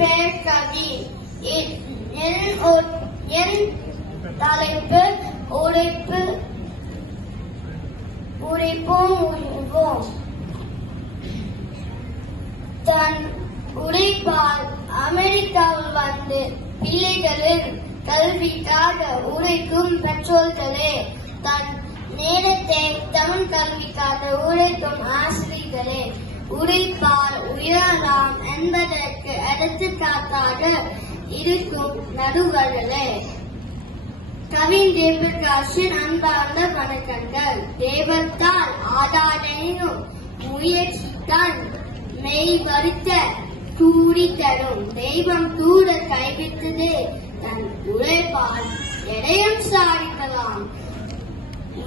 பெயர் கவி. என் தலைப்பு உழைப்போம் உண்போம். தன் உழைப்பால் அமெரிக்காவில் வந்து பிள்ளைகளின் கல்விக்காக உழைக்கும் பெற்றோர்களே, தன் நேரத்தை தமிழ் கல்விக்காக உழைக்கும் ஆசிரியர்களே, உழைப்பால் உயரலாம் என்பதற்கு எடுத்துக்காட்டாக இருக்கும் நடுவர்களே, கவிஞர் பிரகாஷின் அன்பார்ந்த வணக்கங்கள். தெய்வத்தால் ஆதாரனும் முயற்சித்தான் மெய் வருத்த கூடி தரும். தெய்வம் கூட கைவிட்டது தன் உழைப்பால் எடையும் சாதிக்கலாம்.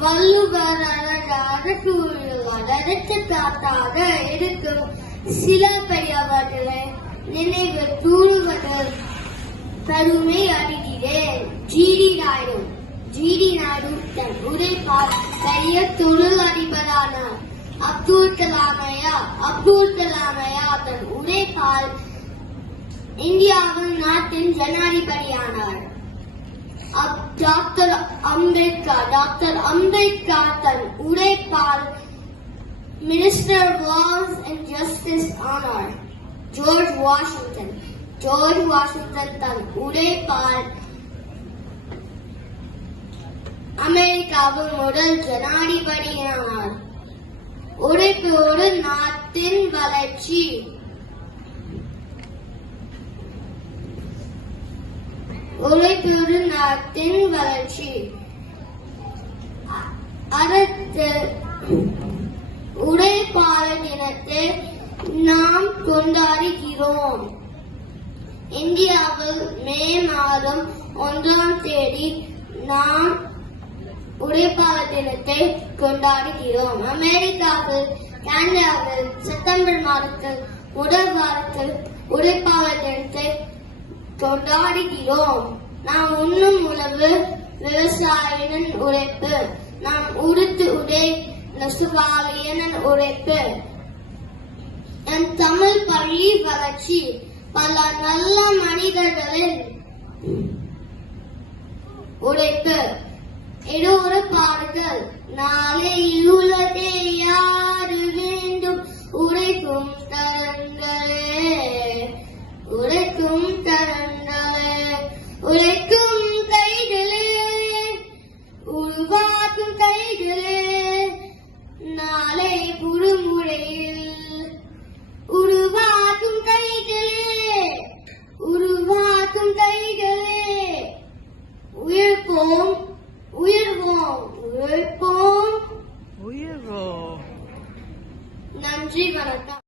வள்ளுவர் அழகாக கூறுகிறார். எடுத்துக்காட்டாக இருக்கும் சில பெரியவர்களை நினைவு கூறுவதில் பெருமை அடைகிறேன். ஜிடி நாயுடு தன் உழைப்பால் பெரிய தொழில் அதிபரானார். அப்துல் கலாமையா தன் உழைப்பால் இந்தியாவின் நாட்டின் ஜனாதிபதியானார். டாக்டர் அம்பேத்கர் தன் உழைப்பால் மினிஸ்டர் லாஸ் அண்ட் ஜஸ்டிஸ் ஆனார். ஜார்ஜ் வாஷிங்டன் தன் உழைப்பால் அமெரிக்காவின் முதல் ஜனாதிபதியானார். உழைப்போடு நாட்டின் வளர்ச்சி. அடுத்து உழைப்பாளர் தினத்தை நாம் கொண்டாடுகிறோம். இந்தியாவில் மே மாதம் 1ஆம் தேதி நாம் உழைப்பாளர் தினத்தை கொண்டாடுகிறோம். அமெரிக்காவில் கனடாவில் செப்டம்பர் மாதத்தில் முதல் வாரத்தில் உழைப்பாளர் தினத்தை கொண்டாடுகிறோம். நாம் உண்ணும் உணவு விவசாயியின் உழைப்பு, நாம் உடுத்து உடை நெசவாளியின் உழைப்பு, நம் தமிழ் பள்ளி வளர்ச்சி, பல நல்ல மனிதர்களின் உழைப்பு. இது ஒரு பாடல். நாளை உலகே யாரு வேண்டும் உழைக்கும் தரங்களே, உழைக்கும் கைகளே, உருவாக்கும் கைகளே, நாளை புறமுறையில் உருவாக்கும் கைகளே, உயர்வோம். நன்றி, வணக்கம்.